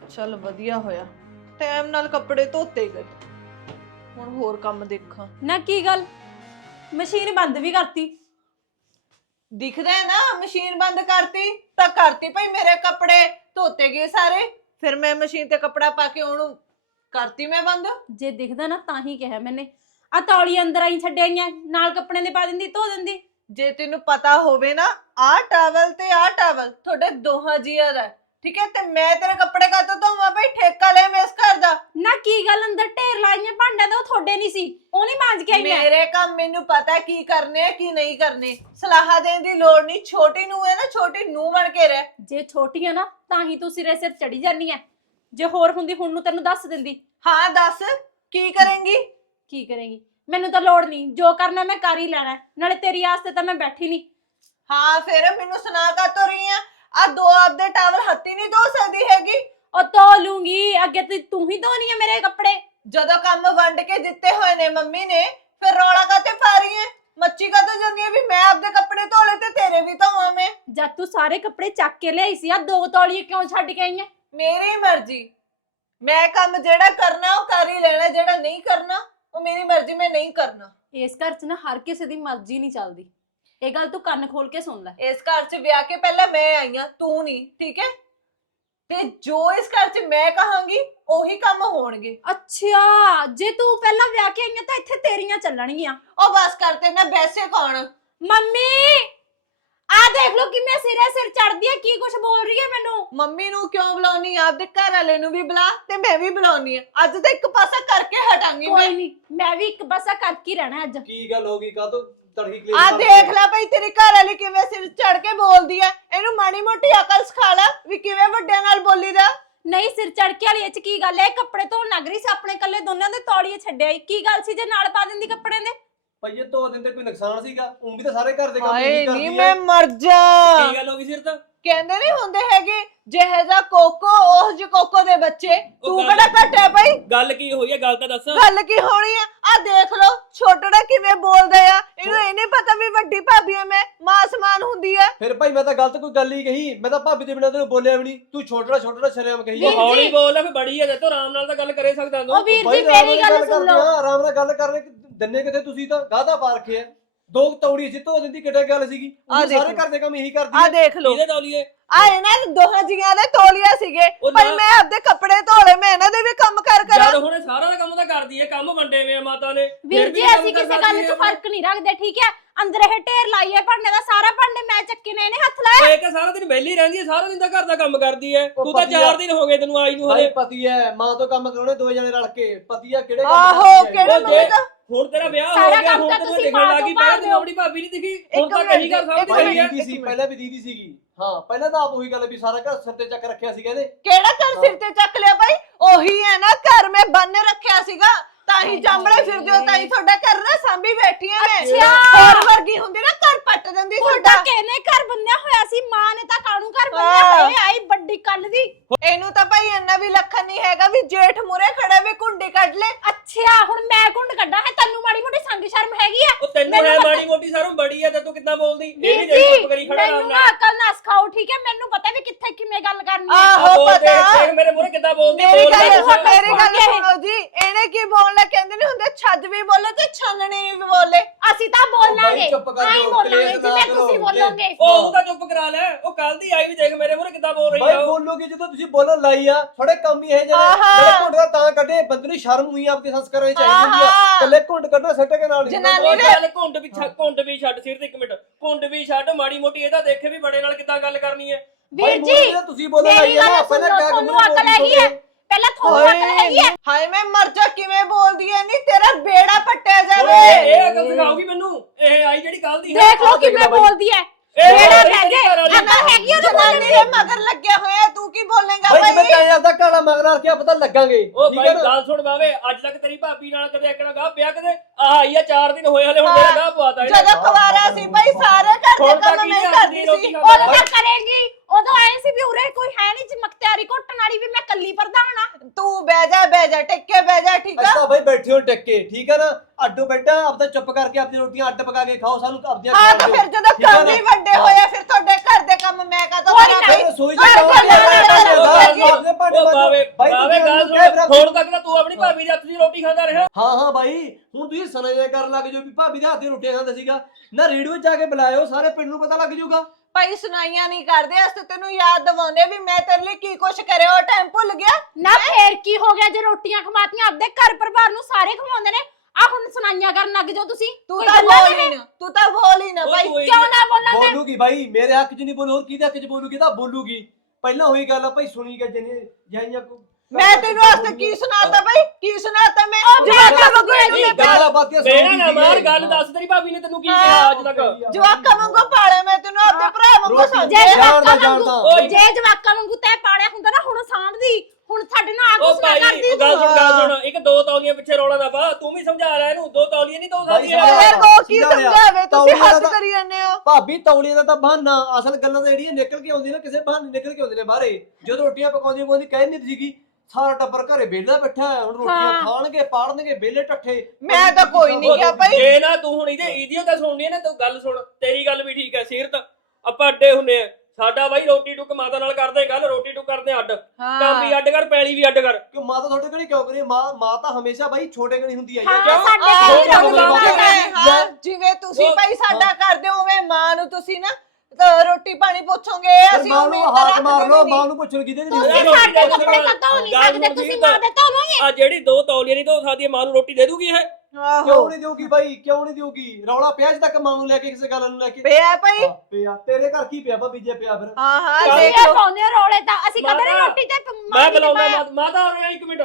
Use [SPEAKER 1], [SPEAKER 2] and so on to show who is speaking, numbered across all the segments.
[SPEAKER 1] चल वधिया होया टाइम नाल कपड़े धोते गए। हुण होर काम देखा।
[SPEAKER 2] ना की गल मशीन बंद भी करती।
[SPEAKER 1] दिखदा है ना मशीन बंद करती तो करती भाई मेरे कपड़े धोते गए सारे। फिर मैं मशीन ते कपड़ा पाके ओनू करती मैं बंद।
[SPEAKER 2] जे दिखदा ना तां ही कहा मैंने आ तौली अंदर आई छड्ड आईयां नाल कपड़े दे पा दिंदी धो दिंदी।
[SPEAKER 1] जे तेनू पता होवे ना आ टावल थोड़े दोहां जिया दा ठीक है ते मैं तेरे कपड़े का तो धोवां भाई ठेका ले मैं इस घर दा।
[SPEAKER 2] ना की गल अंदर ढेर लाइयां भांडे तो थोड़े नहीं सी ओ नहीं मांज के आई मैं।
[SPEAKER 1] मेरे काम मैनू पता है की करने है की नहीं करने। सलाह देने दी लोड़ नहीं। छोटी नू है ना छोटी नू बन के रह।
[SPEAKER 2] जे छोटी है ना तां ही तू सिरे सिर चढ़ी जानी है। जे होर हुंदी हुण नू तैनू दस दिंदी।
[SPEAKER 1] हाँ दस की करेंगी
[SPEAKER 2] की करेंगी मैनू तो लोड़ नहीं जो करना मैं कर ही लेना है नाले तेरी आस्ते तो मैं बैठी नहीं।
[SPEAKER 1] हाँ फिर मैनू सुना का तो रही है आ दो आपदे टावल हत्ती नहीं धो सकदी हैगी।
[SPEAKER 2] और धो लूंगी अगे तो तू ही धोनी है मेरे कपड़े।
[SPEAKER 1] जदों काम वंड के दिते हुए ने मम्मी ने फिर रौला काते पा रही है। मच्छी का तो जन्नी है भी मैं आपदे कपड़े धो ले ते तेरे भी धोवां मैं।
[SPEAKER 2] जब तू सारे कपड़े चक के लियाई सी आ दो तौलिए क्यों छड्ड के आई है।
[SPEAKER 1] मेरी मर्जी मैं काम जेड़ा करना वो कर ही लेना जेड़ा नहीं करना वो मेरी मर्जी मैं नहीं करना।
[SPEAKER 2] इस घर च ना हर किसी दी मर्जी नहीं चलदी ये गल तू कान खोल के सुन ले।
[SPEAKER 1] इस घर च ब्याह के पहले मैं आई हां तू नहीं ठीक है ते जो इस घर च मैं कहांगी ओही काम होणगे।
[SPEAKER 2] अच्छा जे तू पहला ब्याह के आई है तो इत्थे तेरियां चलणगियां।
[SPEAKER 1] ओ बस करते ना वैसे कौन
[SPEAKER 2] मम्मी आ देख लो कि मैं सिरे सिर चढ़दी है की कुछ बोल रही है मेनू।
[SPEAKER 1] मम्मी नू क्यों बुलाउनी आपदे घर वाले नू भी बुला ते मैं भी बुलाउनी है। अज तो एक पासा करके हटांगी
[SPEAKER 2] कोई
[SPEAKER 1] मैं।
[SPEAKER 2] नहीं मैं भी एक बसा करके रहना अज।
[SPEAKER 3] की गल होगी का तो तड़की के
[SPEAKER 1] आ देख ला भाई तेरी घर वाली किवें सिर चढ़ के बोलदी है। एनू माड़ी मोटी अकल सिखा ला भी किवें वड्डे नाल बोली दा।
[SPEAKER 2] नहीं सिर चढ़ के वाली च की गल है कपड़े तो नगरी से अपने कल्ले दोनों दे तौड़िए छड्डे की गल सी जे नाल पा दिंदी कपड़े दे।
[SPEAKER 3] ਭਈਏ ਧੋ ਦਿੰਦੇ ਕੋਈ ਨੁਕਸਾਨ ਸੀਗਾ ਉਹ ਵੀ ਤਾਂ ਸਾਰੇ ਘਰ ਦੇ ਕੰਮ
[SPEAKER 1] ਹਾਏ
[SPEAKER 3] ਹੀ
[SPEAKER 1] ਨਹੀਂ
[SPEAKER 3] ਕਰਦੀ
[SPEAKER 1] ਮੈਂ
[SPEAKER 3] ਹੈ।
[SPEAKER 1] ਮਰ ਜਾ।
[SPEAKER 3] ਕੀ ਗੱਲ ਹੋ ਗਈ ਸਿਰ ਤਾਂ
[SPEAKER 1] ਕਹਿੰਦੇ ਨਹੀਂ ਹੁੰਦੇ ਹੈਗੇ ਜਿਹੇ ਜਾ ਕੋਕੋ ਉਹ ਜਿਹੇ ਕੋਕੋ ਦੇ ਬੱਚੇ ਤੂੰ
[SPEAKER 4] ਗੱਲ-
[SPEAKER 1] ਕਿਹੜਾ ਘੱਟ ਹੈ ਭਾਈ।
[SPEAKER 4] ਗੱਲ ਕੀ ਹੋਈ ਹੈ ਗੱਲ ਤਾਂ ਦੱਸ।
[SPEAKER 1] ਗੱਲ ਕੀ ਹੋਣੀ ਆ ਆ ਦੇਖ ਲੋ ਛੋਟੜਾ ਕਿਵੇਂ ਬੋਲਦਾ ਆ। ਇਹਨੂੰ ਇਹ ਨਹੀਂ ਪਤਾ ਵੀ ਵੱਡੀ ਭਾਬੀ ਆ ਮੈਂ ਮਾਂ ਸਮਾਨ ਹੁੰਦੀ ਆ।
[SPEAKER 3] ਫਿਰ ਭਾਈ ਮੈਂ ਤਾਂ ਗਲਤ ਕੋਈ ਗੱਲ ਹੀ ਕਹੀ ਮੈਂ ਤਾਂ ਭਾਬੀ ਦੇ ਬਿਨਾਂ ਤੈਨੂੰ ਬੋਲਿਆ ਵੀ ਨਹੀਂ ਤੂੰ ਛੋਟੜਾ ਸ਼ਰਮ ਕਹੀ
[SPEAKER 2] ਵੀਰ
[SPEAKER 4] ਉਹ ਹੌਲੀ
[SPEAKER 2] ਜੀ।
[SPEAKER 4] ਬੋਲ ਆ ਫੇ ਬੜੀ ਹੈ ਤੇ ਆਰਾਮ ਨਾਲ ਤਾਂ ਗੱਲ ਕਰੇ ਸਕਦਾ
[SPEAKER 2] ओ
[SPEAKER 4] ਤੂੰ।
[SPEAKER 2] वीर
[SPEAKER 3] ਭਾਈ
[SPEAKER 2] जी मेरी गल सुन लो।
[SPEAKER 3] ਆਰਾਮ ਨਾਲ ਗੱਲ ਕਰਨੇ ਦਿੰਨੇ ਕਿਤੇ ਤੁਸੀਂ ਤਾਂ ਗਾਦਾ ਪਾ ਰੱਖਿਆ ਦੋ ਤੌੜੀ ਸੀ ਧੋ ਦਿੰਦੀ ਕਿੱਡੇ ਗੱਲ ਸੀਗੀ
[SPEAKER 1] ਆਹ
[SPEAKER 3] ਉਹ
[SPEAKER 1] ਦੇਖ
[SPEAKER 3] ਸਾਰੇ
[SPEAKER 1] ਲਓ।
[SPEAKER 3] ਘਰ ਦੇ ਕੰਮ ਇਹੀ ਕਰਦੀ
[SPEAKER 1] ਆ
[SPEAKER 3] ਹੈ।
[SPEAKER 1] ਦੇਖ ਲੋ
[SPEAKER 4] ਇਹਦੇ ਤੌਲੀਏ
[SPEAKER 1] ਆ ਇਹਨਾਂ ਦੇ ਦੋਹਾਂ ਜੀਆਂ ਦੇ ਤੋਲੀਆ ਸੀਗੇ
[SPEAKER 4] ਉਹ
[SPEAKER 1] ਭਾਈ
[SPEAKER 4] ਨਾ-
[SPEAKER 1] ਮੈਂ ਆਪਦੇ ਕੱਪੜੇ ਧੋਲੇ ਮੈਂ ਇਹਨਾਂ ਦੇ ਵੀ ਕੰਮ ਕਰ ਕਰਾਂ।
[SPEAKER 4] ਜਦ ਹੁਣ ਸਾਰਾ ਦਾ ਕੰਮ ਤਾਂ ਕਰਦੀ ਹੈ ਕੰਮ ਵੰਡੇ ਵੇ ਮਾਤਾ ਨੇ
[SPEAKER 2] ਵੀਰ
[SPEAKER 4] ਫਿਰ ਵੀ
[SPEAKER 2] ਜੀ
[SPEAKER 4] ਕੰਮ
[SPEAKER 2] ਅਸੀਂ
[SPEAKER 4] ਤਾਂ
[SPEAKER 2] ਕਿਸੇ
[SPEAKER 4] ਕਰਦੀ
[SPEAKER 2] ਗੱਲ
[SPEAKER 4] ਹੈ।
[SPEAKER 2] 'ਚ ਫਰਕ ਨਹੀਂ ਰੱਖਦੇ ਠੀਕ ਹੈ ਅੰਦਰ ਇਹ ਢੇਰ ਲਾਈ ਹੈ ਭਾਂਡੇ ਦਾ ਸਾਰਾ ਭਾਂਡੇ ਮੈਂ ਚੱਕੇ ਨੇ ਇਹਨੇ ਹੱਥ ਲਾਇਆ।
[SPEAKER 4] ਇਹ ਤਾਂ ਸਾਰਾ ਦਿਨ ਵਿਹਲੀ ਰਹਿੰਦੀ ਹੈ ਸਾਰਾ ਦਿਨ ਤਾਂ ਘਰ ਦਾ ਕੰਮ ਕਰਦੀ ਹੈ
[SPEAKER 3] ਉਹ
[SPEAKER 4] ਤੂੰ ਤਾਂ
[SPEAKER 3] ਪਤੀ ਆ।
[SPEAKER 4] 4 ਦਿਨ ਹੋ ਗਏ ਤੈਨੂੰ ਆਈ ਨੂੰ
[SPEAKER 3] ਭਾਈ
[SPEAKER 4] ਹਲੇ।
[SPEAKER 3] ਪਤੀ ਹੈ ਮਾਂ ਤੋਂ ਕੰਮ ਕਰਾਉਣੇ ਦੋ ਜਣੇ ਰਲ ਕੇ ਪਤੀ ਆ ਕਿਹੜੇ
[SPEAKER 1] ਆਹੋ
[SPEAKER 3] ਕਰਦੀ ਹੈ?
[SPEAKER 1] ਕਿਹੜੇ
[SPEAKER 4] ਉਹ ਜੇ-
[SPEAKER 1] ਮੂੰਹ ਦਾ
[SPEAKER 4] ਹੁਣ ਤੇਰਾ ਵਿਆਹ ਹੋ
[SPEAKER 2] ਸਾਰਾ
[SPEAKER 4] ਗਿਆ
[SPEAKER 2] ਕੰਮ
[SPEAKER 4] ਹੁਣ
[SPEAKER 2] ਤਾਂ
[SPEAKER 4] ਤੈਨੂੰ
[SPEAKER 2] ਤੁਸੀਂ
[SPEAKER 4] ਦਿਖਣ
[SPEAKER 2] ਮਾਂ
[SPEAKER 4] ਲੱਗੀ
[SPEAKER 2] ਤੋਂ
[SPEAKER 4] ਪਹਿਲਾਂ
[SPEAKER 2] ਭਾਲ
[SPEAKER 4] ਤੈਨੂੰ ਆਪਣੀ ਭਾਬੀ ਨਹੀਂ ਦਿਖੀ ਹੁਣ
[SPEAKER 1] ਇੱਕ
[SPEAKER 4] ਤਾਂ
[SPEAKER 1] ਮਿੰਟ
[SPEAKER 4] ਕਹੀ ਘਰ
[SPEAKER 1] ਇੱਕ
[SPEAKER 4] ਸਾਂਭਦੀ
[SPEAKER 3] ਭਾਈ
[SPEAKER 4] ਰਹੀ ਹੈ।
[SPEAKER 3] ਦੀਦੀ ਸੀ ਪਹਿਲਾਂ ਵੀ ਦੀਦੀ ਸੀਗੀ ਹਾਂ ਪਹਿਲਾਂ ਤਾਂ ਆਪ ਉਹੀ ਗੱਲ ਵੀ ਸਾਰਾ ਘਰ ਸਿਰ ਤੇ ਚੱਕ ਰੱਖਿਆ ਸੀ ਕਹਿੰਦੇ
[SPEAKER 1] ਕਿਹੜਾ ਘਰ ਸਿਰ ਤੇ ਚੱਕ ਲਿਆ ਭਾਈ। ਉਹੀ ਹੈ ਨਾ ਘਰ ਮੈਂ ਬੰਨ ਰੱਖਿਆ ਸੀਗਾ ਤਾਂ ਹੀ ਜਾੰਬਲੇ ਫਿਰਦੇ ਹੋ ਤਾਂ ਹੀ ਤੁਹਾਡਾ ਘਰ ਨਾ ਸਾਂਭੀ ਬੈਠੀ ਆ ਮੈਂ।
[SPEAKER 2] ਅੱਛਾ।
[SPEAKER 1] ਹੋਰ ਵਰਗੀ ਹੁੰਦੀ ਨਾ ਘਰ ਪੱਟ ਦਿੰਦੀ
[SPEAKER 2] ਤੁਹਾਡਾ
[SPEAKER 1] ਤੁਹਾਡਾ।
[SPEAKER 2] ਕਿਹਨੇ ਘਰ ਬੰਨਿਆ ਹੋਇਆ ਸੀ ਮਾਂ ਨੇ ਤਾਂ ਕਾਣੂ ਘਰ ਬੰਨਿਆ ਹੋਇਆ ਆਈ ਵੱਡੀ ਕੱਲ ਦੀ।
[SPEAKER 1] ਇਹਨੂੰ ਤਾਂ ਭਾਈ ਇੰਨਾ ਵੀ ਲੱਖਣ ਨਹੀਂ ਹੈਗਾ ਵੀ ਜੇਠ ਮੁਰੇ ਖੜੇ ਵੀ ਕੁੰਡੀ ਕੱਢ ਲੈ।
[SPEAKER 2] ਅੱਛਾ ਹੁਣ ਮੈਂ ਕੁੰਡ ਕੱਢਾਂ ਹੈ ਤੈਨੂੰ ਮਾੜੀ ਮੋਟੀ ਸੰਗ ਸ਼ਰਮ ਹੈਗੀ ਆ।
[SPEAKER 4] ਉਹ ਤੈਨੂੰ
[SPEAKER 2] ਮੈਨੂੰ
[SPEAKER 4] ਹੈ
[SPEAKER 2] ਪਤਾ-
[SPEAKER 4] ਮਾੜੀ ਮੋਟੀ ਸਾਰੋਂ ਬੜੀ ਹੈ ਤੇ ਤੂੰ ਕਿੱਦਾਂ ਬੋਲਦੀ ਇਹ
[SPEAKER 2] ਵੀਰ
[SPEAKER 4] ਵੀ ਦੇਖ ਚੁੱਪ ਕਰੀ
[SPEAKER 2] ਜੀ
[SPEAKER 4] ਖੜਾ
[SPEAKER 2] ਮੈਨੂੰ
[SPEAKER 4] ਆਰਾਮ
[SPEAKER 2] ਨਾ
[SPEAKER 4] ਨਾਲ।
[SPEAKER 2] ਅਕਲ ਨਾ ਸਿਖਾਓ ਠੀਕ ਹੈ ਮੈਨੂੰ ਪਤਾ ਵੀ ਕਿੱਥੇ ਕਿਵੇਂ ਗੱਲ ਕਰਨੀ ਹੈ।
[SPEAKER 1] ਆਹੋ
[SPEAKER 4] ਬੋਲ ਦੇਖ
[SPEAKER 1] ਪਤਾ
[SPEAKER 4] ਦੇਖ ਮੇਰੇ ਮੂਹਰੇ ਕਿੱਦਾਂ ਬੋਲਦੀ
[SPEAKER 1] ਮੇਰੀ
[SPEAKER 4] ਬੋਲ
[SPEAKER 1] ਗੱਲ
[SPEAKER 4] ਦੇਖ।
[SPEAKER 2] ਤੂੰ ਅਕਲ
[SPEAKER 1] ਮੇਰੀ ਗੱਲ
[SPEAKER 2] ਸਿਖਾ ਕੇ।
[SPEAKER 1] ਸੁਣੋ ਜੀ ਇਹਨੇ ਕੀ ਬੋਲਣਾ ਕਹਿੰਦੇ ਨਹੀਂ ਹੁੰਦੇ ਛੱਜ ਵੀ ਬੋਲੇ ਤੇ ਛਾਨਣੀ ਵੀ ਬੋਲੇ।
[SPEAKER 2] ਅਸੀਂ ਤਾਂ ਬੋਲਾਂਗੇ
[SPEAKER 3] ਭਾਈ ਚੁੱਪ ਕਰ
[SPEAKER 2] ਆਈ
[SPEAKER 3] ਜਾਓ,
[SPEAKER 2] ਬੋਲਾਂਗੇ
[SPEAKER 3] ਕਲੇਸ਼ ਨਾ
[SPEAKER 2] ਜਿਵੇਂ
[SPEAKER 3] ਕਰੋ,
[SPEAKER 2] ਤੁਸੀਂ ਬੋਲੋਗੇ।
[SPEAKER 4] ਉਹ ਤਾਂ ਚੁੱਪ ਕਰਾ ਲੈ ਉਹ ਕੱਲ ਦੀ ਆਈ ਵੀ ਦੇਖ ਮੇਰੇ ਮੂਹਰੇ ਕਿੱਦਾਂ ਬੋਲ ਰਹੀ
[SPEAKER 3] ਭਾਈ
[SPEAKER 4] ਆ ਉਹ।
[SPEAKER 3] ਬੋਲੋਗੇ ਜਦੋਂ ਤੁਸੀਂ ਬੋਲਣ ਲਾਈ ਆ ਥੋੜੇ ਕੰਮ ਹੀ ਇਹ ਜਿਹੜੇ
[SPEAKER 1] ਆਹਾ।
[SPEAKER 3] ਜਿਹੜੇ ਘੁੰਡ ਦਾ ਤਾਂ ਕੱਢੇ ਬੰਦੇ ਨੂੰ ਸ਼ਰਮ ਹੋਈ ਆਪਦੀ ਸੱਸ ਕਰਾਈ ਚਾਹੀਦੀ ਹੁੰਦੀ ਆ
[SPEAKER 1] ਆਹਾ।
[SPEAKER 3] ਕੱਲੇ ਘੁੰਡ ਕੱਢਣਾ ਸੱਟ ਕੇ ਨਾਲ ਨਹੀਂ
[SPEAKER 1] ਜਨਾਨੀ
[SPEAKER 4] ਉਹ
[SPEAKER 3] ਹੁੰਦਾ।
[SPEAKER 4] ਚੱਲ ਘੁੰਡ ਵੀ ਛੱਡ ਸਿਰ ਤੇ ਇੱਕ ਮਿੰਟ ਘੁੰਡ ਵੀ ਛੱਡ ਮਾੜੀ ਮੋਟੀ ਇਹਦਾ ਦੇਖੇ ਵੀ ਬੜੇ ਨਾਲ ਕਿੱਦਾਂ ਗੱਲ ਕਰਨੀ ਹੈ।
[SPEAKER 3] ਭਾਈ
[SPEAKER 2] ਵੀਰ
[SPEAKER 3] ਮੂਹਰੇ
[SPEAKER 2] ਜੀ
[SPEAKER 3] ਜਦੋਂ ਤੁਸੀਂ ਬੋਲਣ
[SPEAKER 2] ਮੇਰੀ
[SPEAKER 3] ਲਾਈ ਆ ਨਾ
[SPEAKER 2] ਗੱਲ
[SPEAKER 3] ਪਹਿਲਾਂ
[SPEAKER 2] ਸੁਣੋ
[SPEAKER 3] ਕਿਆ
[SPEAKER 2] ਤੁਹਾਨੂੰ ਅਕਲ ਹੈਗੀ ਹੈ ਪਹਿਲਾਂ ਤੁਹਾਨੂੰ ਅਕਲ ਹੈਗੀ ਹੈ।
[SPEAKER 1] ਹਾਏ ਮੈਂ ਮਰ ਜਾ ਕਿਵੇਂ ਬੋਲਦੀ ਐ ਨਹੀਂ ਤੇਰਾ ਬੇੜਾ ਪੱਟਿਆ
[SPEAKER 4] ਹੁਣ
[SPEAKER 1] ਜਾਵੇ।
[SPEAKER 4] ਇਹ ਅਕਲ ਸਿਖਾਉਗੀ ਮੈਨੂੰ ਇਹ ਆਈ ਜਿਹੜੀ ਕੱਲ ਦੀ ਹੈ।
[SPEAKER 2] ਦੇਖ ਲਓ
[SPEAKER 3] ਆਹ ਦੇਖ
[SPEAKER 2] ਕਿਵੇਂ
[SPEAKER 3] ਲੈ ਬਾਈ।
[SPEAKER 2] ਬੋਲਦੀ ਹੈ
[SPEAKER 4] ਇਹ
[SPEAKER 2] ਬੇੜਾ
[SPEAKER 4] ਤੇਰੀ
[SPEAKER 2] ਬਹਿ
[SPEAKER 4] ਘਰ ਵਾਲੀ
[SPEAKER 2] ਜੇ ਅਕਲ ਹੈਗੀ ਉਹਨੂੰ
[SPEAKER 1] ਜਨਾਨੀ
[SPEAKER 2] ਬੋਲਣ
[SPEAKER 1] ਦੇ
[SPEAKER 2] ਦੀ।
[SPEAKER 1] ਮਗਰ ਲੱਗਿਆ ਹੋਇਆ ਤੂੰ ਕੀ ਬੋਲੇਗਾ
[SPEAKER 3] ਭਾਈ ਜਿਵੇਂ
[SPEAKER 1] ਭਾਈ।
[SPEAKER 3] ਚਾਹੇ ਆਪਦਾ ਕਾਲਾ ਮਗਰ ਕਿਆ ਪਤਾ ਲੱਗਾਂਗੇ
[SPEAKER 4] ਉਹ
[SPEAKER 3] ਠੀਕ
[SPEAKER 4] ਭਾਈ
[SPEAKER 3] ਹੈ ਨਾ
[SPEAKER 4] ਗੱਲ ਸੁਣ ਬਾਵੇ ਅੱਜ ਤੱਕ ਤੇਰੀ ਭਾਬੀ ਨਾਲ ਕਦੇ ਇੱਕਣਾ ਗਾਹ ਪਿਆ ਕਦੇ ਆਹ ਆਈ ਆ 4 ਦਿਨ ਹੋਏ ਹਲੇ ਹੁਣ ਮੇਰੇ ਗਾਹ ਪਵਾਤਾ ਇਹਨੇ।
[SPEAKER 1] ਜਦੋਂ ਕੁਵਾਰਾ ਸੀ ਭਾਈ ਸਾਰੇ ਘਰ ਦੇ
[SPEAKER 4] ਹੁਣ ਤਾਂ
[SPEAKER 1] ਕੰਮ
[SPEAKER 4] ਕੀ
[SPEAKER 1] ਮੈਂ
[SPEAKER 4] ਕਰਦੀ
[SPEAKER 1] ਕਰਦੀ
[SPEAKER 4] ਰੋਟੀ
[SPEAKER 1] ਸੀ।
[SPEAKER 4] ਖਾਂਦੀ
[SPEAKER 2] ਉਦੋਂ ਤਾਂ ਕਰੇਗੀ ਉਦੋਂ ਆਏ ਸੀ ਵੀ ਉਰੇ ਕੋਈ ਹੈ ਨਹੀਂ ਚਮਕਤਿਆਰੀ ਘੁੱਟਣ ਵਾਲੀ ਵੀ ਮੈਂ ਕੱਲੀ ਪ੍ਰਧਾਨ ਆ।
[SPEAKER 1] ਤੂੰ ਬਹਿ ਜਾ ਟਿੱਕੇ ਬਹਿ ਜਾ ਠੀਕ ਆ।
[SPEAKER 3] ਅੱਛਾ ਭਾਈ ਬੈਠੇ ਹੋ ਟੱਕੇ ਠੀਕ ਹੈ ਨਾ ਅੱਡੋ ਬੈਠਾ ਆਪਦਾ ਚੁੱਪ ਕਰਕੇ ਆਪਣੀ ਰੋਟੀਆਂ ਅੱਡ ਪਕਾ ਕੇ ਖਾਓ ਸਾਨੂੰ ਆਪਦੀਆਂ
[SPEAKER 1] ਹਾਂ
[SPEAKER 3] ਖਵਾ
[SPEAKER 1] ਤਾਂ
[SPEAKER 3] ਦਿਓ।
[SPEAKER 1] ਫਿਰ ਜਦੋਂ
[SPEAKER 3] ਠੀਕ ਹੈ
[SPEAKER 1] ਕੰਮ
[SPEAKER 3] ਨਾ?
[SPEAKER 1] ਹੀ ਵੱਡੇ ਹੋਇਆ ਫਿਰ ਤੁਹਾਡੇ ਘਰ ਦੇ ਕੰਮ ਮੈਂ ਕਾਹਤੋਂ
[SPEAKER 2] ਕੋਈ
[SPEAKER 1] ਕਰਾਂ
[SPEAKER 2] ਨਾ।
[SPEAKER 1] ਭਾਈ।
[SPEAKER 3] ਰਸੋਈ ਚ
[SPEAKER 1] ਘਰ
[SPEAKER 3] ਜਾਓ,
[SPEAKER 1] ਦੇ
[SPEAKER 3] ਭਾਂਡੇ
[SPEAKER 1] ਭਾਂਡੇ
[SPEAKER 3] ਭਾਂਡੇ ਭਾਂਡੇ
[SPEAKER 4] ਉਹ ਬਾਵੇ
[SPEAKER 3] ਕਰਨ ਲੱਗ ਜਾਓ ਵੀ ਭਾਬੀ ਦੇ ਹੱਥ ਦੀਆਂ ਰੋਟੀਆਂ ਖਾਂਦਾ ਸੀਗਾ ਨਾ, ਰੇਡੀਓ ਜਾ ਕੇ ਬੁਲਾਇਓ, ਸਾਰੇ ਪਿੰਡ ਨੂੰ ਪਤਾ ਲੱਗ ਜਾਊਗਾ।
[SPEAKER 1] ਭਾਈ ਸੁਣਾਈਆਂ ਨਹੀਂ ਕਰਦੇ, ਅਸੀਂ ਤੈਨੂੰ ਯਾਦ ਦਿਵਾਉਂਦੇ ਵੀ ਮੈਂ ਤੇਰੇ ਲਈ ਕੀ ਕੁਛ ਕਰਿਆ, ਉਹ ਟਾਈਮ ਭੁੱਲ ਗਿਆ।
[SPEAKER 2] ਨਾ ਫੇਰ ਕੀ ਹੋ ਗਿਆ ਜੇ ਰੋਟੀਆਂ ਖਵਾਤੀਆਂ ਆਪਦੇ ਘਰ ਪਰਿਵਾਰ ਨੂੰ ਸਾਰੇ ਖਵਾਉਂਦੇ ਨੇ, ਆ ਹੁਣ ਸੁਣਾਈਆਂ ਕਰਨ ਲੱਗ ਜਾਓ ਤੁਸੀਂ।
[SPEAKER 1] ਤੂੰ
[SPEAKER 2] ਕੋਈ
[SPEAKER 1] ਤਾਂ
[SPEAKER 2] ਗੱਲਾਂ
[SPEAKER 1] ਬੋਲ
[SPEAKER 2] ਨੇ?
[SPEAKER 1] ਹੀ ਨਾ, ਤੂੰ ਤਾਂ ਬੋਲ ਹੀ ਨਾ
[SPEAKER 4] ਉਹ
[SPEAKER 1] ਭਾਈ।
[SPEAKER 4] ਤੂੰ
[SPEAKER 2] ਕਿਉਂ ਨਾ ਬੋਲਾਂ ਮੈਂ?
[SPEAKER 3] ਬੋਲੂਗੀ ਬਾਈ, ਮੇਰੇ ਹੱਕ 'ਚ ਨਹੀਂ ਬੋਲੂ, ਹੋਰ ਕਿਹਦੇ ਹੱਕ 'ਚ ਬੋਲੂਗੀ? ਤਾਂ ਬੋਲੂਗੀ। ਪਹਿਲਾਂ ਹੋਈ ਗੱਲ ਆ ਭਾਈ, ਸੁਣੀ ਗਏ ਜਨੇ ਜਾਈਆਂ
[SPEAKER 1] ਮੈਂ ਤੈਨੂੰ ਅੱਜ ਕੀ ਸੁਣਾਤਾ ਭਾਈ, ਕੀ ਸੁਣਾਤਾ ਮੈਂ?
[SPEAKER 2] ਜਵਾਕਾਂ ਵਾਂਗੂ
[SPEAKER 1] ਇਹਨੂੰ
[SPEAKER 2] ਇਹਨੂੰ
[SPEAKER 3] ਗੱਲਾਂ ਬਾਤੀਆਂ
[SPEAKER 4] ਮੇਰਾ ਨਾ ਮਾਰ, ਗੱਲ ਦੱਸ ਤੇਰੀ ਭਾਬੀ ਨੇ ਤੈਨੂੰ ਕੀ ਕਿਹਾ ਅੱਜ ਤੱਕ?
[SPEAKER 1] ਜਵਾਕਾਂ ਵਾਂਗੂ ਪਾਲਿਆ ਮੈਂ ਤੈਨੂੰ, ਆਪਦੇ ਭਰਾ ਵਾਂਗੂ
[SPEAKER 3] ਰੋਟੀ
[SPEAKER 1] ਸਮਝਿਆ।
[SPEAKER 2] ਜੇ
[SPEAKER 3] ਜਾਣਦਾ
[SPEAKER 2] ਜਵਾਕਾਂ ਵਾਂਗੂ
[SPEAKER 4] ਓਏ।
[SPEAKER 2] ਜੇ ਜਵਾਕਾਂ ਵਾਂਗੂ ਤੈ ਪਾੜਿਆ ਹੁੰਦਾ ਨਾ ਹੁਣ ਸਾਂਭਦੀ, ਹੁਣ ਸਾਡੇ ਨਾਲ ਆ
[SPEAKER 4] ਉਹ
[SPEAKER 2] ਕੁਛ ਨਾ
[SPEAKER 4] ਭਾਈ
[SPEAKER 2] ਕਰਦੀ
[SPEAKER 4] ਉਹ ਗੱਲ
[SPEAKER 2] ਤੂੰ।
[SPEAKER 4] ਸੁਣ, ਇੱਕ ਦੋ ਤੌਲੀਆਂ ਪਿੱਛੇ ਰੌਲਾ ਨਾ ਪਾ, ਤੂੰ ਵੀ ਸਮਝਾ ਰਿਹਾ ਇਹਨੂੰ, ਦੋ ਤੌਲੀਆਂ ਨਹੀਂ ਦੋ ਸਕਦੀਆਂ।
[SPEAKER 3] ਭਾਈ
[SPEAKER 1] ਯਾਰ ਉਹ ਕੀ
[SPEAKER 3] ਸਮਝਾ ਲਿਆ।
[SPEAKER 1] ਸਮਝਾਵੇ, ਤੁਸੀਂ
[SPEAKER 3] ਤੌਲੀਆ
[SPEAKER 1] ਹੱਥ
[SPEAKER 3] ਦਾ-
[SPEAKER 1] ਕਰੀ ਜਾਂਦੇ ਹੋ।
[SPEAKER 3] ਭਾਬੀ ਤੌਲੀਆਂ ਦਾ ਤਾਂ ਬਹਾਨਾ, ਅਸਲ ਗੱਲਾਂ ਤਾਂ ਜਿਹੜੀਆਂ ਨਿਕਲ ਕੇ ਆਉਂਦੀਆਂ ਨੇ ਕਿਸੇ ਬਹਾਨੇ ਨਿਕਲ ਕੇ ਆਉਂਦੇ ਨੇ ਬਾਹਰੇ। ਜਦੋਂ ਰੋਟੀਆਂ ਪਕਾਉਂਦੀ ਕੋਈ ਕਹਿ ਨਹੀਂ ਸੀਗੀ, ਸਾਰਾ ਟੱਬਰ ਘਰੇ ਵਿਹਲਾ ਬੈਠਾ ਹੈ, ਹੁਣ ਰੋਟੀਆਂ
[SPEAKER 2] ਹਾਂ।
[SPEAKER 3] ਖਾਣਗੇ ਪਾੜਨਗੇ ਵਿਹਲੇ ਟੱਠੇ।
[SPEAKER 1] ਮੈਂ ਤਾਂ ਕੋਈ ਨਹੀਂ ਕਿਹਾ ਭਾਈ।
[SPEAKER 4] ਜੇ ਨਾ ਤੂੰ ਹੁਣ ਇਹਦੀ ਤਾਂ ਸੁਣਨੀ ਹੈ ਨਾ, ਤੂੰ ਗੱਲ ਸੁਣ, ਤੇਰੀ ਗੱਲ ਵੀ ਠੀਕ ਹੈ ਸੀਰਤ, ਆਪਾਂ ਅੱਡੇ ਹੁੰਨੇ ਆ, ਸਾਡਾ ਬਾਈ ਰੋਟੀ ਟੁੱਕ ਮਾਤਾ ਨਾਲ ਕਰਦੇ ਗੱਲ, ਰੋਟੀ ਟੁੱਕ ਕਰਦੇ ਅੱਡ, ਕੰਮ ਵੀ ਅੱਡ ਕਰ, ਪੈਲੀ ਵੀ ਅੱਡ ਕਰ।
[SPEAKER 3] ਕਿਉਂ ਮਾਤਾ ਤੁਹਾਡੇ ਕੋਲ ਕਿਉਂ ਕਰੀ? ਮਾਂ ਤਾਂ ਹਮੇਸ਼ਾ ਬਾਈ ਛੋਟੇ ਕੋਲ ਹੁੰਦੀ ਆਈ
[SPEAKER 2] ਹਾਂ,
[SPEAKER 3] ਹੈ।
[SPEAKER 2] ਸਾਡੇ
[SPEAKER 1] ਆਹ,
[SPEAKER 2] ਕੋਲ
[SPEAKER 3] ਕਿਉਂ
[SPEAKER 2] ਰੋਟੀ
[SPEAKER 3] ਰੋਟੀ
[SPEAKER 2] ਬਣਾਉਂਦਾ ਹੈ।
[SPEAKER 1] ਹਾਂ, ਜਿਵੇਂ ਤੁਸੀਂ ਭਾਈ ਸਾਡਾ ਕਰਦੇ ਹੋ ਉਵੇਂ ਮਾਂ ਨੂੰ ਤੁਸੀਂ ਨਾ ਰੋਟੀ ਪਾਣੀ ਪੁੱਛੋਗੇ, ਅਸੀਂ
[SPEAKER 3] ਮਾਂ
[SPEAKER 1] ਉਮੀਦ
[SPEAKER 3] ਨੂੰ
[SPEAKER 1] ਤਾਂ
[SPEAKER 3] ਹੱਥ ਮਾਰ
[SPEAKER 1] ਰੱਖਦੇ
[SPEAKER 3] ਲਓ,
[SPEAKER 1] ਨਹੀਂ।
[SPEAKER 3] ਮਾਂ ਨੂੰ ਪੁੱਛੋ ਕਿਤੇ ਨਹੀਂ
[SPEAKER 2] ਤੁਸੀਂ
[SPEAKER 4] ਰੋਟੀ
[SPEAKER 2] ਸਾਡੇ
[SPEAKER 4] ਦਾ
[SPEAKER 2] ਕੱਪੜੇ
[SPEAKER 4] ਜਿਹੜਾ
[SPEAKER 2] ਧੋ ਨਹੀਂ
[SPEAKER 4] ਗੱਲ
[SPEAKER 2] ਸਕਦੇ, ਤੁਸੀਂ ਮਾਂ ਦੇ ਧੋਵੋਗੇ।
[SPEAKER 4] ਆ ਜਿਹੜੀ ਦੋ ਤੌਲੀਆਂ ਨਹੀਂ ਧੋ ਸਕਦੀ, ਮਾਂ ਨੂੰ ਰੋਟੀ ਦੇ ਦੂਗੀ ਇਹ?
[SPEAKER 1] ਆਹੋ
[SPEAKER 3] ਕਿਉਂ ਨਹੀਂ ਦੇਊਗੀ ਬਾਈ, ਕਿਉਂ ਨਹੀਂ ਦੇਊਗੀ? ਰੌਲਾ ਪਿਆ ਅੱਜ ਤੱਕ ਮਾਂ ਨੂੰ ਲੈ ਕੇ, ਕਿਸੇ ਗੱਲ ਨੂੰ ਲੈ ਕੇ?
[SPEAKER 1] ਪਿਆ ਭਾਈ।
[SPEAKER 3] ਹਾਂ, ਪਿਆ। ਤੇਰੇ ਘਰ ਕੀ ਪਿਆ ਭਾਬੀ ਜੇ ਪਿਆ ਫਿਰ?
[SPEAKER 1] ਹਾਂ ਹਾਂ
[SPEAKER 4] ਚੱਲ
[SPEAKER 1] ਦੇਖ
[SPEAKER 2] ਇਹ
[SPEAKER 1] ਲਓ।
[SPEAKER 2] ਪਾਉਂਦੇ ਆ ਰੌਲੇ ਤਾਂ ਅਸੀਂ ਕਦੇ ਨੀ
[SPEAKER 4] ਮਾਤਾ,
[SPEAKER 2] ਰੋਟੀ ਤੇ
[SPEAKER 4] ਮੈਂ ਬੁਲਾਉਂਦਾ ਮਾਤਾ ਆ ਰਿਹਾ, ਇੱਕ ਮਿੰਟ।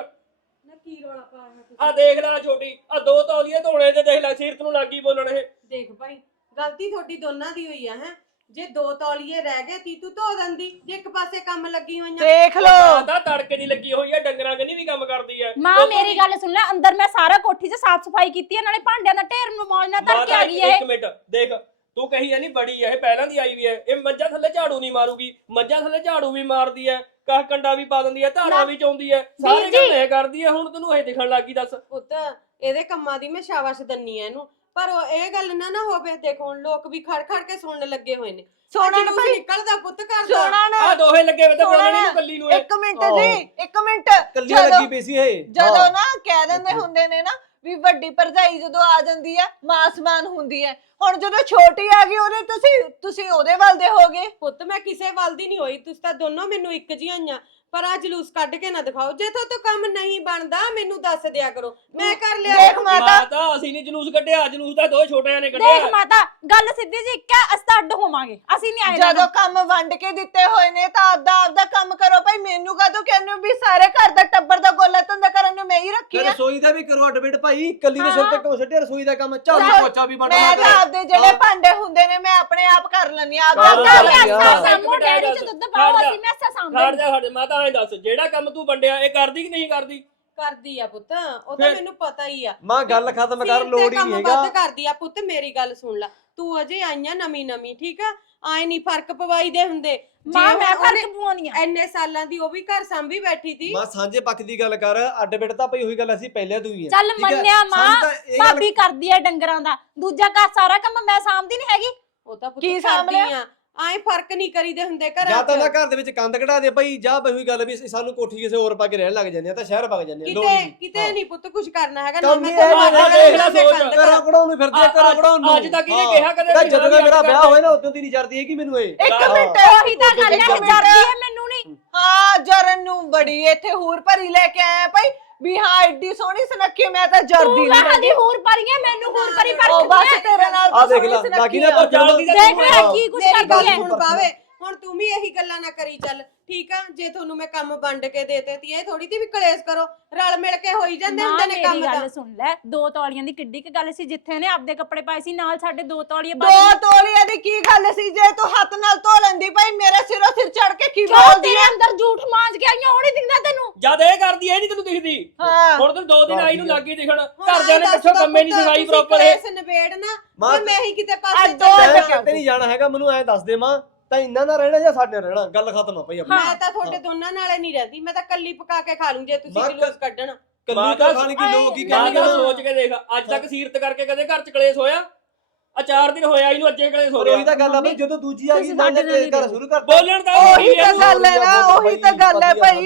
[SPEAKER 5] ਕੀ ਰੌਲਾ ਪਾਇਆ ਤੁਸੀਂ?
[SPEAKER 4] ਆ ਦੇਖ ਲੈ ਛੋਟੀ, ਆ ਦੋ ਤੌਲੀਏ ਧੋਣੇ ਤੇ ਦੇਖ ਲੈ ਸੀਰਤ ਨੂੰ ਲੱਗੀ ਬੋਲਣ ਇਹ।
[SPEAKER 5] ਦੇਖ ਭਾਈ, ਗਲਤੀ ਤੁਹਾਡੀ ਦੋਨਾਂ ਦੀ ਹੋਈ ਆ ਹੈ। ਜੇ ਦੋ ਤੌਲੀਏ ਰਹਿ ਗਏ ਤੀ ਤੂੰ ਧੋ ਦਿੰਦੀ, ਜੇ ਇੱਕ ਪਾਸੇ ਕੰਮ ਲੱਗੀ ਹੋਈਆਂ।
[SPEAKER 1] ਦੇਖ ਲਓ।
[SPEAKER 4] ਮਾਤਾ ਤੜਕੇ ਦੀ ਲੱਗੀ ਹੋਈ ਆ, ਡੰਗਰਾਂ ਕਨੀ ਵੀ ਕੰਮ ਕਰਦੀ ਐ।
[SPEAKER 2] ਮਾਂ ਮੇਰੀ ਗੱਲ ਸੁਣ ਲੈ, ਅੰਦਰ ਮੈਂ ਸਾਰਾ ਕੋਠੀ 'ਚ ਸਾਫ਼ ਸਫਾਈ ਕੀਤੀ ਹੈ, ਨਾਲੇ ਭਾਂਡਿਆਂ ਦਾ ਢੇਰ ਮੌਜਣਾ ਧਰ ਕੇ ਆ ਗਈ ਹੈ।
[SPEAKER 4] ਇੱਕ ਮਿੰਟ ਦੇਖ, ਤੂੰ ਕਹੀ ਐ ਨਹੀਂ ਬੜੀ ਐ, ਇਹ ਪਹਿਲਾਂ ਦੀ ਆਈ ਵੀ ਐ, ਇਹ ਮੱਝਾਂ ਥੱਲੇ ਝਾੜੂ ਨਹੀਂ ਮਾਰੂਗੀ, ਮੱਝਾਂ ਥੱਲੇ ਝਾੜੂ ਵੀ ਮਾਰਦੀ ਐ, ਕਾਹ ਕੰਡਾ ਵੀ ਪਾ ਦਿੰਦੀ ਐ, ਧਾਰਾਂ ਵੀ ਚੋਂਦੀ ਐ, ਸਾਰੇ
[SPEAKER 2] ਜੀ।
[SPEAKER 4] ਕੰਮ ਇਹ ਕਰਦੀ ਐ। ਹੁਣ ਤੈਨੂੰ ਇਹ ਦਿਖਣ ਲੱਗੀ, ਦੱਸ।
[SPEAKER 5] ਪੁੱਤ ਇਹਦੇ ਕੰਮਾਂ ਦੀ ਮੈਂ ਸ਼ਾਬਾਸ਼ ਦੰਨੀ ਆ ਇਹਨੂੰ, ਪਰ ਉਹ ਇਹ ਗੱਲ ਨਾ ਹੋਵੇ। ਦੇਖੋ ਹੁਣ ਲੋਕ ਵੀ ਖੜ ਖੜ ਕੇ ਸੁਣਨ ਲੱਗੇ ਹੋਏ ਨੇ।
[SPEAKER 1] ਸੁਣਨ
[SPEAKER 5] ਜਲੂਸ
[SPEAKER 1] ਭਾਈ,
[SPEAKER 5] ਨਿਕਲਦਾ ਪੁੱਤ ਘਰ ਦਾ।
[SPEAKER 1] ਸੁਣਨ।
[SPEAKER 4] ਆ ਦੋਹੇ ਲੱਗੇ ਵੇ ਤੇ
[SPEAKER 1] ਸੁਣਨ।
[SPEAKER 4] ਬੋਲਣੇ ਨੂੰ ਕੱਲੀ ਨੂੰ ਐ।
[SPEAKER 1] ਇੱਕ ਮਿੰਟ
[SPEAKER 3] ਆਹੋ।
[SPEAKER 1] ਜੀ, ਇੱਕ ਮਿੰਟ।
[SPEAKER 3] ਕੱਲੀ ਲੱਗੀ ਪਈ ਸੀ ਇਹ।
[SPEAKER 1] ਜਦੋਂ ਨਾ ਕਹਿ ਦਿੰਦੇ ਹੁੰਦੇ ਨੇ ਨਾ ਵੀ ਵੱਡੀ ਭਰਜਾਈ ਜਦੋਂ ਆ ਜਾਂਦੀ ਹੈ ਮਾਸਮਾਨ ਹੁੰਦੀ ਹੈ, ਹੁਣ ਜਦੋਂ ਛੋਟੀ ਆ ਗਈ ਉਹਦੇ ਤੁਸੀਂ ਉਹਦੇ ਵੱਲ ਦੇ ਹੋਗੇ।
[SPEAKER 5] ਪੁੱਤ ਮੈਂ ਕਿਸੇ ਵੱਲ ਦੀ ਨਹੀਂ ਹੋਈ, ਤੁਸੀਂ ਤਾਂ ਦੋਨੋਂ ਮੈਨੂੰ ਇੱਕ ਜਿਹੀਆਂ ਹੋਈਆਂ, ਪਰ ਆ ਜਲੂਸ ਕੱਢ ਕੇ ਨਾ ਦਿਖਾਓ। ਜੇ ਤੋਂ ਕੰਮ ਨਹੀਂ ਬਣਦਾ ਮੈਨੂੰ ਦੱਸ ਦਿਆ ਕਰੋ, ਮੈਂ ਕਰ ਲਿਆ
[SPEAKER 1] ਦੇਖ
[SPEAKER 5] ਕਰੂੰ।
[SPEAKER 1] ਮਾਤਾ,
[SPEAKER 4] ਮਾਤਾ ਅਸੀਂ ਨਹੀਂ ਜਲੂਸ ਕੱਢਿਆ, ਜਲੂਸ ਤਾਂ ਦੋ ਛੋਟਿਆਂ ਨੇ
[SPEAKER 2] ਦੇਖ
[SPEAKER 4] ਕੱਢਿਆ।
[SPEAKER 2] ਮਾਤਾ, ਗੱਲ ਸਿੱਧੀ ਜੀ ਇੱਕ ਹੈ, ਅਸੀਂ ਤਾਂ ਅੱਡ ਹੋਵਾਂਗੇ, ਅਸੀਂ ਨਹੀਂ ਆਏ
[SPEAKER 1] ਜਦੋਂ ਕੰਮ ਵੰਡ ਕੇ ਦਿੱਤੇ ਹੋਏ ਨੇ ਤਾਂ ਆਪਦਾ ਕੰਮ ਕਰੋ ਭਾਈ। ਮੈਨੂੰ ਕਾਹਤੋਂ ਕਹਿੰਦੇ ਹੋ ਵੀ ਸਾਰੇ ਘਰ ਦਾ ਟੱਬਰ ਦਾ ਗੋਲਾ ਧੰਦਾ ਕਰਨ ਨੂੰ ਮੈਂ ਹੀ ਰੱਖੀ
[SPEAKER 3] ਫਿਰ
[SPEAKER 1] ਆ।
[SPEAKER 3] ਰਸੋਈ ਦਾ ਵੀ ਕਰੋ ਅੱਡ ਭਾਈ, ਕੱਲੀ ਦੇ ਸਿਰ ਤੇ ਕਿਉਂ ਛੱਡਿਆ ਰਸੋਈ ਦਾ ਕੰਮ? ਝਾੜੂ
[SPEAKER 1] ਚੱਲ,
[SPEAKER 3] ਪੋਚਾ ਵੀ
[SPEAKER 1] ਮੈਂ
[SPEAKER 3] ਬਣਾਉਣਾ
[SPEAKER 1] ਤਾਂ ਆਪਦੇ ਜਿਹੜੇ ਭਾਂਡੇ ਹੁੰਦੇ ਨੇ ਮੈਂ ਆਪਣੇ ਆਪ ਕਰ ਲੈਣੀ ਆ।
[SPEAKER 3] ਹਾਂ,
[SPEAKER 1] ਆਪਦਾ
[SPEAKER 3] ਚੱਲ
[SPEAKER 1] ਘਰ
[SPEAKER 3] ਯਾਰ।
[SPEAKER 2] ਸਾਹਮਣੇ ਡੈਰੀ 'ਚ ਦੁੱਧ ਪਾਓ, ਅਸੀਂ ਮੈਸਾਂ ਸਾਂਭਦੇ।
[SPEAKER 4] ਸਾਡੇ ਮਾਤਾ ਐਂ ਦੱਸ, ਜਿਹੜਾ ਕੰਮ ਤੂੰ ਵੰਡਿਆ ਇਹ ਕਰਦੀ ਕਿ ਨਹੀਂ ਕਰਦੀ?
[SPEAKER 5] ਕਰਦੀ ਆ ਪੁੱਤ, ਉਹ ਤਾਂ
[SPEAKER 4] ਫਿਰ-
[SPEAKER 5] ਮੈਨੂੰ ਪਤਾ ਹੀ ਆ।
[SPEAKER 3] ਮਾਂ ਗੱਲ ਖਤਮ ਕਰ,
[SPEAKER 5] ਸੀਟ ਤੇ
[SPEAKER 3] ਲੋੜ ਹੀ
[SPEAKER 5] ਕੰਮ
[SPEAKER 3] ਨਹੀਂ
[SPEAKER 5] ਵੱਧ
[SPEAKER 3] ਹੈਗਾ।
[SPEAKER 5] ਕਰਦੀ ਆ ਪੁੱਤ, ਮੇਰੀ ਗੱਲ ਸੁਣ ਲੈ। ਤੂੰ ਅਜੇ ਆਈਆਂ ਨਵੀਂ ਠੀਕ ਆ, ਆਏ ਨਹੀਂ ਫਰਕ ਪਵਾਈ ਦੇ ਹੁੰਦੇ।
[SPEAKER 2] ਮਾਂ
[SPEAKER 5] ਜੇ
[SPEAKER 2] ਮੈਂ
[SPEAKER 5] ਹੁਣ
[SPEAKER 2] ਫਰਕ ਪਵਾਉਣੀ ਆ।
[SPEAKER 5] ਇੰਨੇ ਸਾਲਾਂ ਦੀ ਉਹ ਵੀ ਘਰ ਸੰਭੀ ਬੈਠੀ ਸੀ।
[SPEAKER 3] ਮਾਂ ਸਾਂਝੇ ਪੱਖ ਦੀ ਗੱਲ ਕਰ, ਅੱਡ ਬਿੜ ਤਾਂ ਭਈ ਉਹੀ ਗੱਲ ਅਸੀਂ ਪਹਿਲਾਂ ਤੋਂ ਹੀ ਆ।
[SPEAKER 2] ਚੱਲ
[SPEAKER 3] ਠੀਕ ਹੈ?
[SPEAKER 2] ਮੰਨਿਆ ਮਾਂ,
[SPEAKER 3] ਸਾਨੂੰ ਤਾਂ ਇਹ ਗੱਲ-
[SPEAKER 2] ਭਾਬੀ ਕਰਦੀ ਆ ਡੰਗਰਾਂ ਦਾ, ਦੂਜਾ ਘਰ ਸਾਰਾ ਕੰਮ ਮੈਂ ਸਾਂਭਦੀ ਨਹੀਂ ਹੈਗੀ।
[SPEAKER 5] ਉਹ ਤਾਂ ਪੁੱਤ
[SPEAKER 1] ਕੀ ਸਾਂਭ
[SPEAKER 5] ਕਰਦੀ ਆ, ਆਏ ਫਰਕ ਨਹੀਂ ਕਰੀਦੇ ਹੁੰਦੇ
[SPEAKER 3] ਜਾਂ
[SPEAKER 5] ਘਰਾਂ
[SPEAKER 3] ਤਾਂ ਨਾ
[SPEAKER 5] 'ਚ।
[SPEAKER 3] ਘਰ ਦੇ ਵਿੱਚ ਕੰਧ ਕਢਾ ਦੇ ਭਾਈ, ਜਾਂ ਬਈ ਉਹੀ ਗੱਲ ਵੀ ਸਾਨੂੰ ਕੋਠੀ ਕਿਸੇ ਹੋਰ ਪਾ ਕੇ ਰਹਿਣ ਲੱਗ ਜਾਂਦੇ ਆ ਤਾਂ ਸ਼ਹਿਰ ਵਗ ਜਾਂਦੇ ਆ। ਲੋੜ
[SPEAKER 5] ਕਿਤੇ
[SPEAKER 3] ਨਹੀਂ।
[SPEAKER 5] ਕਿਤੇ ਨਹੀਂ ਪੁੱਤ ਕੁਝ ਕਰਨਾ ਹੈਗਾ।
[SPEAKER 3] ਕੰਮ
[SPEAKER 5] ਮੈਂ
[SPEAKER 3] ਹੀ
[SPEAKER 5] ਤੁਹਾਨੂੰ
[SPEAKER 3] ਇਹ
[SPEAKER 5] ਆਖਿਆ
[SPEAKER 3] ਹੈ,
[SPEAKER 5] ਨਾ
[SPEAKER 4] ਦੇਖ ਲੈ
[SPEAKER 5] ਮੈਂ
[SPEAKER 4] ਸੋਚ।
[SPEAKER 5] ਕੰਧ
[SPEAKER 3] ਘਰਾਂ ਕਢਾਉਣ ਫਿਰਦੇ ਆ, ਘਰਾਂ ਕਢਾਉਣ ਨੂੰ।
[SPEAKER 4] ਅੱਜ ਤੱਕ ਇਹਨੇ
[SPEAKER 3] ਹਾਂ।
[SPEAKER 4] ਕਿਹਾ ਕਦੇ
[SPEAKER 3] ਤਾਂ
[SPEAKER 4] ਵੀ
[SPEAKER 3] ਜਦੋਂ ਦਾ
[SPEAKER 4] ਹਾਂ
[SPEAKER 3] ਮੇਰਾ
[SPEAKER 4] ਵੀ
[SPEAKER 3] ਵਿਆਹ ਹੋਇਆ ਨਾ ਉਦੋਂ ਦੀ ਨਹੀਂ ਜਰਦੀ ਹੈਗੀ ਮੈਨੂੰ ਇਹ।
[SPEAKER 1] ਇੱਕ
[SPEAKER 3] ਹਾਂ।
[SPEAKER 1] ਮਿੰਟ,
[SPEAKER 2] ਉਹੀ ਤਾਂ ਗੱਲ ਹੈ, ਜਰਦੀ ਹੈ ਮੈਨੂੰ ਨਹੀਂ।
[SPEAKER 1] ਹਾਂ ਜਰਨ ਨੂੰ ਬੜੀ ਇੱਥੇ ਹੂਰ ਭਰੀ ਲੈ ਕੇ ਆਇਆ ਭਾਈ ਵੀ ਹਾਂ ਐਡੀ ਸੋਹਣੀ ਸੁਨੱਖੀ, ਮੈਂ ਤਾਂ ਜਰਦੀ
[SPEAKER 2] ਤੂੰ
[SPEAKER 1] ਨਹੀਂ
[SPEAKER 2] ਕਹਦੀ ਹੋਰ ਪਰੀਆਂ, ਮੈਨੂੰ ਹੋਰ ਪਰੀ ਪਰ
[SPEAKER 1] ਉਹ ਬਸ ਤੇਰੇ ਨਾਲ
[SPEAKER 3] ਆ
[SPEAKER 1] ਤਾਂ
[SPEAKER 3] ਦੇਖ
[SPEAKER 1] ਸੋਹਣੀ
[SPEAKER 3] ਲੈ,
[SPEAKER 1] ਸੁਨੱਖੀ
[SPEAKER 3] ਲਾਗੀ ਨਾ
[SPEAKER 1] ਆ।
[SPEAKER 3] ਪਰ
[SPEAKER 4] ਜਲਦੀ ਦਾ
[SPEAKER 2] ਦੇਖ ਲੈ ਕੀ ਕੁਛ
[SPEAKER 5] ਮੇਰੀ ਗੱਲ
[SPEAKER 2] ਕਰਦੀ ਹੈ।
[SPEAKER 5] ਸੁਣ ਪਾਵੇ, ਹੁਣ ਤੂੰ ਵੀ ਇਹੀ ਗੱਲਾਂ ਨਾ ਕਰੀ ਚੱਲ, ਠੀਕ ਆ? ਜੇ ਤੁਹਾਨੂੰ ਮੈਂ ਕੰਮ ਵੰਡ ਕੇ ਦੇਤੇ ਤੀ, ਇਹ ਥੋੜੀ ਤੀ ਵੀ ਕਲੇਸ਼ ਕਰੋ, ਰਲ ਮਿਲ ਕੇ ਹੋਈ ਜਾਂਦੇ ਹੁੰਦੇ ਨੇ ਕੰਮ
[SPEAKER 2] ਮੇਰੀ
[SPEAKER 5] ਤਾਂ।
[SPEAKER 2] ਗੱਲ ਸੁਣ ਲੈ, ਦੋ ਤੌਲੀਆਂ ਦੀ ਕਿੱਡੀ ਕੁ ਗੱਲ ਸੀ, ਜਿੱਥੇ ਨੇ ਆਪਦੇ ਕੱਪੜੇ ਪਾਏ ਸੀ ਨਾਲ ਸਾਡੇ ਦੋ ਤੌਲੀਏ
[SPEAKER 1] ਦੋ ਤੋਲੀਆਂ ਦੀ ਕੀ ਗੱਲ ਸੀ? ਜੇ ਤੂੰ ਹੱਥ ਨਾਲ ਧੋ ਲੈਂਦੀ ਭਾਈ, ਮੇਰੇ ਸਿਰੋਂ ਸਿਰ ਚੜ ਕੇ ਕੀ
[SPEAKER 2] ਕਿਉਂ
[SPEAKER 1] ਬੋਲਦੀ
[SPEAKER 2] ਤੇਰੇ
[SPEAKER 1] ਹੈ?
[SPEAKER 2] ਅੰਦਰ ਝੂਠ ਮਾਂਜ ਕੇ ਆਈਆਂ, ਉਹ ਨਹੀਂ ਦਿਖਦਾ ਤੈਨੂੰ?
[SPEAKER 4] ਜਦ ਇਹ ਕਰਦੀ ਐ ਨਹੀਂ ਤੈਨੂੰ ਦਿਖਦੀ?
[SPEAKER 1] ਹਾਂ
[SPEAKER 4] ਹੁਣ ਤੈਨੂੰ 2 ਦਿਨ ਆਈ ਨੂੰ ਲੱਗੀ ਦਿਖਣ,
[SPEAKER 5] ਹੁਣ
[SPEAKER 4] ਘਰਦਿਆਂ ਨੇ
[SPEAKER 5] ਆਏਂ
[SPEAKER 4] ਪਿੱਛੋਂ
[SPEAKER 5] ਦੱਸ
[SPEAKER 4] ਕੰਮੇ ਨਹੀਂ
[SPEAKER 5] ਪੁੱਤ,
[SPEAKER 4] ਸਿਖਾਈ
[SPEAKER 5] ਤੁਸੀਂ
[SPEAKER 4] ਪ੍ਰੋਪਰ ਇਹ।
[SPEAKER 5] ਕਲੇਸ਼ ਨਿਬੇੜ ਨਾ,
[SPEAKER 3] ਮਾਂ
[SPEAKER 5] ਤੇ ਮੈਂ ਹੀ ਕਿਤੇ ਪਾਸੇ
[SPEAKER 1] ਅੱਜ ਦੋ
[SPEAKER 5] ਚੱਲ
[SPEAKER 3] ਮੈਂ
[SPEAKER 5] ਜਾਵਾਂ।
[SPEAKER 3] ਕਿਤੇ ਨਹੀਂ ਜਾਣਾ ਹੈਗਾ, ਮੈਨੂੰ ਐਂ ਦੱਸ ਦੇ ਮਾਂ, ਤਾਂ ਇੰਨਾ ਨਾ ਰਹਿਣਾ ਜਾਂ ਸਾਡੇ ਨਾਲ ਰਹਿਣਾ? ਗੱਲ ਖਤਮ ਆ ਭਾਈ ਆਪਣੀ।
[SPEAKER 5] ਮੈਂ ਤਾਂ ਤੁਹਾਡੇ ਦੋਨਾਂ ਨਾਲੇ ਨਹੀਂ ਰਹਿੰਦੀ, ਮੈਂ ਤਾਂ ਕੱਲੀ ਪਕਾ ਕੇ ਖਾ ਲੂੰ ਜੇ ਤੁਸੀਂ
[SPEAKER 3] ਮਾਂ
[SPEAKER 5] ਜਲੂਸ ਕੱਢਣ।
[SPEAKER 3] ਕੱਲੀ
[SPEAKER 4] ਮਾਤਾ
[SPEAKER 3] ਤਾਂ ਖਾਣ ਕੀ ਲੋਕ ਕੀ
[SPEAKER 4] ਮਾਂ
[SPEAKER 3] ਕਹਿਣਗੇ
[SPEAKER 4] ਦਾ
[SPEAKER 3] ਨਾ।
[SPEAKER 4] ਸੋਚ ਕੇ ਦੇਖ, ਅੱਜ ਤੱਕ ਸੀਰਤ ਕਰਕੇ ਕਦੇ ਘਰ ਚ ਕਲੇਸ਼ ਹੋਇਆ? ਆ 4 ਦਿਨ ਹੋਇਆ ਇਹਨੂੰ, ਅੱਜੇ ਕਲੇਸ਼ ਹੋ
[SPEAKER 3] ਪਰ ਉਹੀ
[SPEAKER 4] ਗਿਆ।
[SPEAKER 3] ਤਾਂ ਗੱਲ ਆ ਭਾਈ, ਜਦੋਂ ਦੂਜੀ ਆ ਗਈ
[SPEAKER 2] ਤੁਸੀਂ
[SPEAKER 3] ਤਾਂ
[SPEAKER 2] ਸਾਡੇ ਨਾਲ ਹੀ
[SPEAKER 3] ਘਰ ਸ਼ੁਰੂ ਕਰ
[SPEAKER 4] ਬੋਲਣ ਦਾ
[SPEAKER 1] ਉਹੀ ਤਾਂ ਗੱਲ ਹੈ ਨਾ, ਉਹੀ ਤਾਂ ਗੱਲ ਹੈ ਭਾਈ।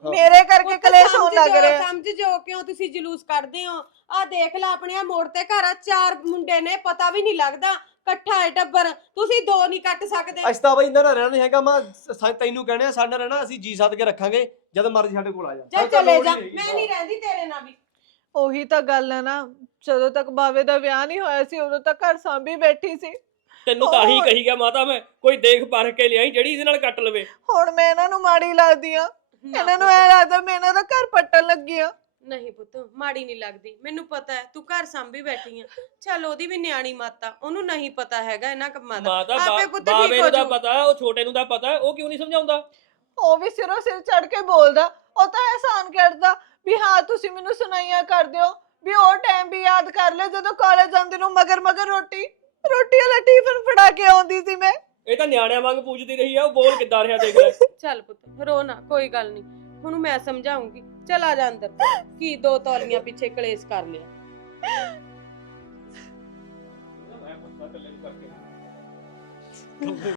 [SPEAKER 1] ਮੇਰੇ ਕਰਕੇ
[SPEAKER 5] ਪੁੱਤ
[SPEAKER 1] ਕਲੇਸ਼ ਹੋਣ ਲੱਗ
[SPEAKER 5] ਸਮਝ
[SPEAKER 1] ਰਿਹਾ।
[SPEAKER 5] ਜਾਓ, ਸਮਝ ਜਾਓ ਕਿਉਂ ਤੁਸੀਂ ਜਲੂਸ ਕੱਢਦੇ ਹੋ। ਆ ਦੇਖ ਲੈ ਆਪਣੇ ਆ ਮੋੜ ਤੇ ਘਰ ਆ 4 ਮੁੰਡੇ ਨੇ, ਪਤਾ ਵੀ ਨਹੀਂ ਲੱਗਦਾ ਇਕੱਠਾ ਹੈ ਟੱਬਰ, ਤੁਸੀਂ 2 ਨਹੀਂ ਕੱਟ ਸਕਦੇ।
[SPEAKER 3] ਅਸੀਂ ਤਾਂ ਬਈ ਇਹਨਾਂ ਨਾਲ ਰਹਿਣਾ ਨਹੀਂ ਹੈਗਾ। ਮੈਂ ਤੈਨੂੰ ਕਹਿਣੇ ਆ ਸਾਡੇ ਨਾਲ ਰਹਿਣਾ, ਅਸੀਂ ਜੀ ਸੱਦ ਕੇ ਰੱਖਾਂਗੇ, ਜਦ ਮਰਜ਼ੀ ਸਾਡੇ ਕੋਲ ਆ ਜਾ।
[SPEAKER 5] ਜਾ ਚਲੇ ਜਾ, ਮੈਂ ਨਹੀਂ ਰਹਿੰਦੀ ਤੇਰੇ ਨਾਲ ਵੀ।
[SPEAKER 1] ਉਹੀ ਤਾਂ ਗੱਲ ਹੈ ਨਾ, ਜਦੋਂ ਤੱਕ ਬਾਵੇ ਦਾ ਵਿਆਹ ਨਹੀਂ ਹੋਇਆ ਸੀ ਉਦੋਂ ਤੱਕ ਘਰ ਸਾਂਭੀ ਬੈਠੀ ਸੀ।
[SPEAKER 4] ਤੈਨੂੰ ਤਾਂ ਹੀ ਕਹੀ ਗਿਆ ਮਾਤਾ, ਮੈਂ ਕੋਈ ਦੇਖ ਪਰਖ ਕੇ ਲਿਆਈ ਜਿਹੜੀ ਇਹਦੇ ਨਾਲ ਕੱਟ ਲਵੇ।
[SPEAKER 1] ਹੁਣ ਮੈਂ ਇਹਨਾਂ ਨੂੰ ਮਾੜੀ ਲੱਗਦੀ ਆ, ਇਹਨਾਂ ਨੂੰ ਐ ਲੱਗਦਾ ਮੈਂ ਇਹਨਾਂ ਦਾ ਘਰ ਪੱਟਣ ਲੱਗੀ ਆ।
[SPEAKER 5] ਨਹੀਂ ਪੁੱਤ, ਮਾੜੀ ਨਹੀਂ ਲੱਗਦੀ, ਮੈਨੂੰ ਪਤਾ ਹੈ ਤੂੰ ਘਰ ਸੰਭੀ ਬੈਠੀ ਆ। ਚੱਲ ਉਹਦੀ ਵੀ ਨਿਆਣੀ ਮਾਤਾ, ਉਹਨੂੰ ਨਹੀਂ ਪਤਾ ਹੈਗਾ ਇਹਨਾਂ ਕੰਮਾਂ ਦਾ।
[SPEAKER 4] ਮਾਤਾ
[SPEAKER 5] ਆਪੇ ਪੁੱਤ
[SPEAKER 4] ਬਾਵੇ
[SPEAKER 5] ਠੀਕ ਹੋ
[SPEAKER 4] ਨੂੰ ਦਾ
[SPEAKER 5] ਜਾਊ।
[SPEAKER 4] ਪਤਾ, ਉਹ ਛੋਟੇ ਨੂੰ ਦਾ ਪਤਾ, ਉਹ ਕਿਉਂ ਨਹੀਂ ਸਮਝਾਉਂਦਾ?
[SPEAKER 1] ਉਹ ਵੀ ਸਿਰੋਂ ਸਿਰ ਚੜ ਕੇ ਬੋਲਦਾ, ਉਹ ਤਾਂ ਅਹਿਸਾਨ ਕਰਦਾ ਵੀ ਹਾਂ ਤੁਸੀਂ ਮੈਨੂੰ ਸੁਣਾਈਆਂ ਕਰਦੇ ਹੋ, ਵੀ ਉਹ ਟਾਈਮ ਵੀ ਯਾਦ ਕਰ ਲੈ ਜਦੋਂ ਕਾਲਜ ਜਾਂਦੇ ਨੂੰ ਮਗਰ ਰੋਟੀ ਵਾਲਾ ਟਿਫਨ ਫੜਾ ਕੇ ਆਉਂਦੀ ਸੀ ਮੈਂ।
[SPEAKER 4] ਇਹ ਤਾਂ ਨਿਆਣਿਆਂ ਵਾਂਗ ਪੁੱਛਦੀ ਰਹੀ ਆ, ਉਹ ਬੋਲ ਕਿੱਦਾਂ ਰਿਹਾ ਦੇਖ ਲੈ।
[SPEAKER 5] ਚੱਲ ਪੁੱਤ ਰੋ ਨਾ, ਕੋਈ ਗੱਲ ਨਹੀਂ, ਹੁਣ ਮੈਂ ਸਮਝਾਉਂਗੀ। ਚੱਲ ਆ ਜਾ ਅੰਦਰ, ਕੀ 2 ਤੌਲੀਆਂ ਪਿੱਛੇ ਕਲੇਸ਼ ਕਰ ਲਿਆ।
[SPEAKER 4] ਮੈਂ ਪੁੱਛਦਾ ਕੱਲੇ ਨੂੰ ਕਰਕੇ